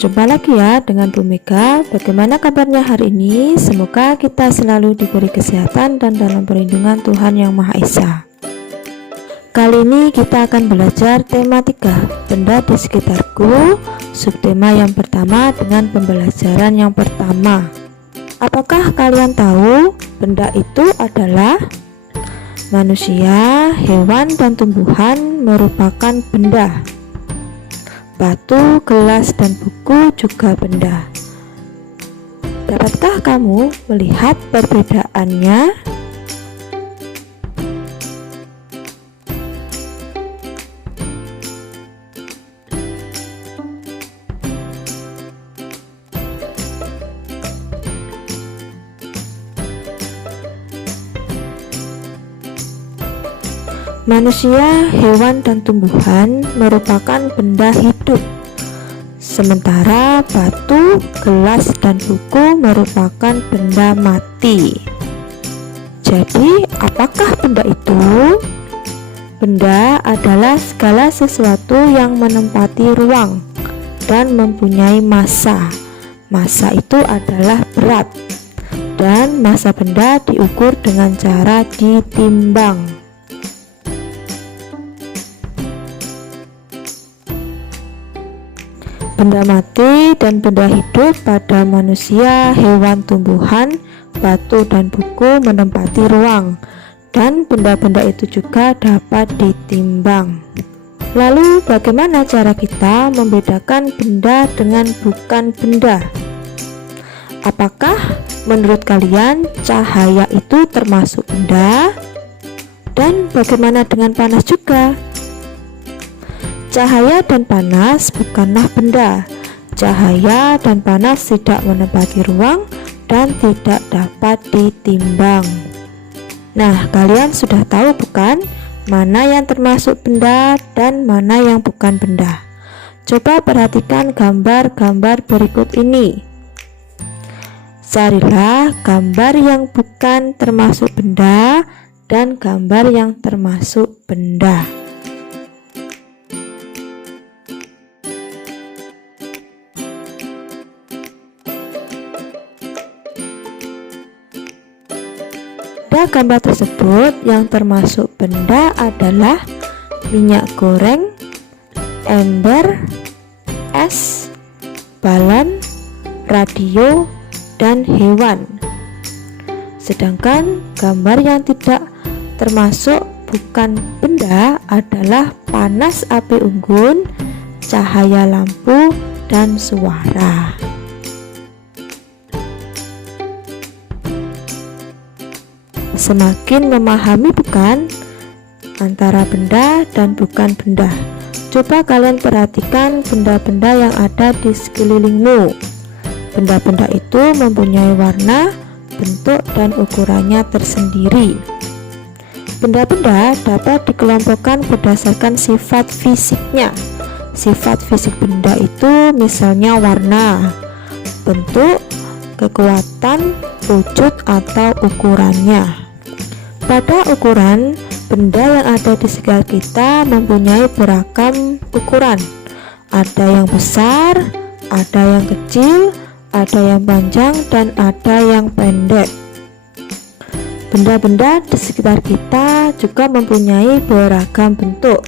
Berjumpa lagi ya dengan Bu Mega. Bagaimana kabarnya hari ini? Semoga kita selalu diberi kesehatan dan dalam perlindungan Tuhan Yang Maha Esa. Kali ini kita akan belajar tema 3, benda di sekitarku. Subtema yang pertama dengan pembelajaran yang pertama. Apakah kalian tahu benda itu adalah manusia, hewan, dan tumbuhan merupakan benda. Batu, gelas, dan buku juga benda. Dapatkah kamu melihat perbedaannya? Manusia, hewan, dan tumbuhan merupakan benda hidup, sementara batu, gelas, dan buku merupakan benda mati. Jadi, apakah benda itu? Benda adalah segala sesuatu yang menempati ruang dan mempunyai massa. Massa itu adalah berat, dan massa benda diukur dengan cara ditimbang. Benda mati dan benda hidup pada manusia, hewan, tumbuhan, batu, dan buku menempati ruang, dan benda-benda itu juga dapat ditimbang. Lalu bagaimana cara kita membedakan benda dengan bukan benda? Apakah menurut kalian cahaya itu termasuk benda? Dan bagaimana dengan panas juga? Cahaya dan panas bukanlah benda. Cahaya dan panas tidak menempati ruang dan tidak dapat ditimbang. Nah, kalian sudah tahu bukan mana yang termasuk benda dan mana yang bukan benda? Coba perhatikan gambar-gambar berikut ini. Carilah gambar yang bukan termasuk benda dan gambar yang termasuk benda. Pada gambar tersebut yang termasuk benda adalah minyak goreng, ember, es, balon, radio, dan hewan. Sedangkan gambar yang tidak termasuk bukan benda adalah panas api unggun, cahaya lampu, dan suara. Semakin memahami bukan antara benda dan bukan benda. Coba kalian perhatikan benda-benda yang ada di sekelilingmu. Benda-benda itu mempunyai warna, bentuk, dan ukurannya tersendiri. Benda-benda dapat dikelompokkan berdasarkan sifat fisiknya. Sifat fisik benda itu misalnya warna, bentuk, kekuatan, wujud, atau ukurannya. Pada ukuran, benda yang ada di sekitar kita mempunyai beragam ukuran. Ada yang besar, ada yang kecil, ada yang panjang, dan ada yang pendek. Benda-benda di sekitar kita juga mempunyai beragam bentuk.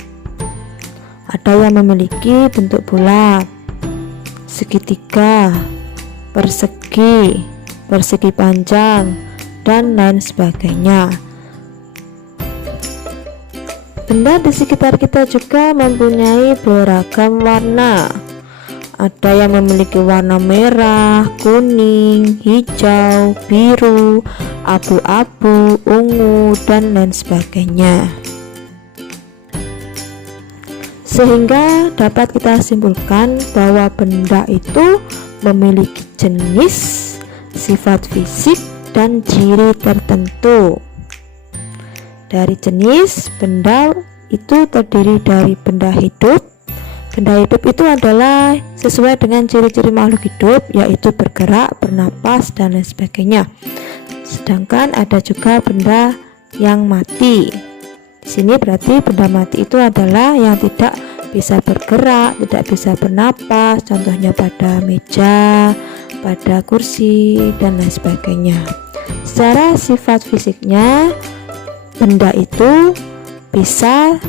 Ada yang memiliki bentuk bulat, segitiga, persegi, persegi panjang, dan lain sebagainya. Benda di sekitar kita juga mempunyai beragam warna. Ada yang memiliki warna merah, kuning, hijau, biru, abu-abu, ungu, dan lain sebagainya. Sehingga dapat kita simpulkan bahwa benda itu memiliki jenis, sifat fisik, dan ciri tertentu. Dari jenis, benda itu terdiri dari benda hidup. Benda hidup itu adalah sesuai dengan ciri-ciri makhluk hidup, yaitu bergerak, bernapas, dan lain sebagainya. Sedangkan ada juga benda yang mati. Di sini berarti benda mati itu adalah yang tidak bisa bergerak, tidak bisa bernapas, contohnya pada meja, pada kursi, dan lain sebagainya. Secara sifat fisiknya, benda itu bisa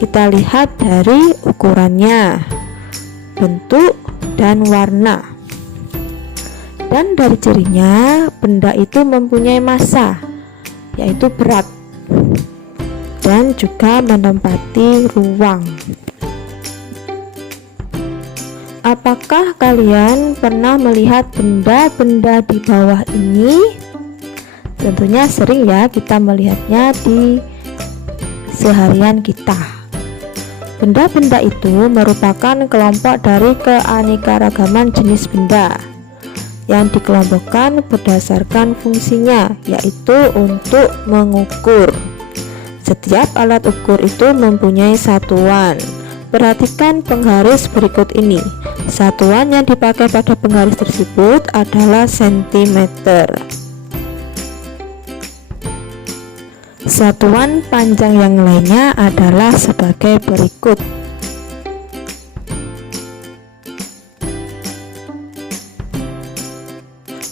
kita lihat dari ukurannya, bentuk, dan warna. Dan dari cirinya, benda itu mempunyai massa, yaitu berat, dan juga menempati ruang. Apakah kalian pernah melihat benda-benda di bawah ini? Tentunya sering ya kita melihatnya di seharian kita. Benda-benda itu merupakan kelompok dari keanekaragaman jenis benda yang dikelompokkan berdasarkan fungsinya, yaitu untuk mengukur. Setiap alat ukur itu mempunyai satuan. Perhatikan penggaris berikut ini. Satuan yang dipakai pada penggaris tersebut adalah sentimeter. Satuan panjang yang lainnya adalah sebagai berikut.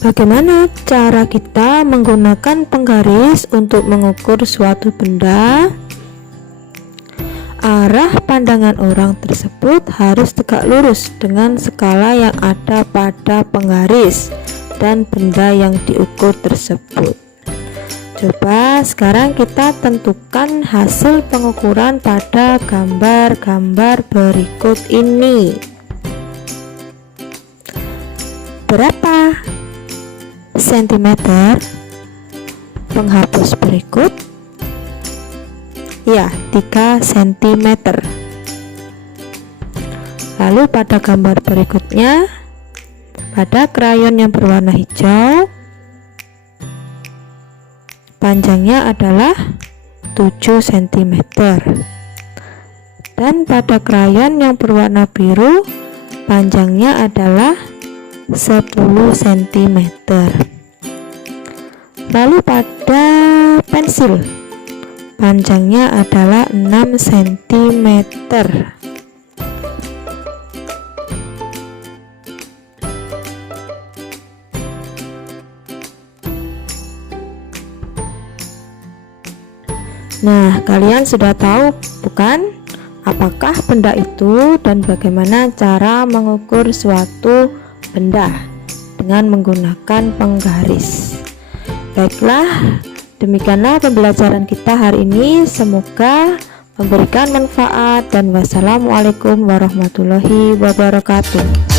Bagaimana cara kita menggunakan penggaris untuk mengukur suatu benda? Arah pandangan orang tersebut harus tegak lurus dengan skala yang ada pada penggaris dan benda yang diukur tersebut. Coba sekarang kita tentukan hasil pengukuran pada gambar-gambar berikut ini. Berapa sentimeter? Penghapus berikut. Ya, 3 cm. Lalu pada gambar berikutnya, pada krayon yang berwarna hijau, panjangnya adalah 7 cm. Dan pada krayon yang berwarna biru, panjangnya adalah 10 cm. Lalu pada pensil, panjangnya adalah 6 cm. Nah, kalian sudah tahu bukan apakah benda itu dan bagaimana cara mengukur suatu benda dengan menggunakan penggaris. Baiklah, demikianlah pembelajaran kita hari ini. Semoga memberikan manfaat dan wassalamualaikum warahmatullahi wabarakatuh.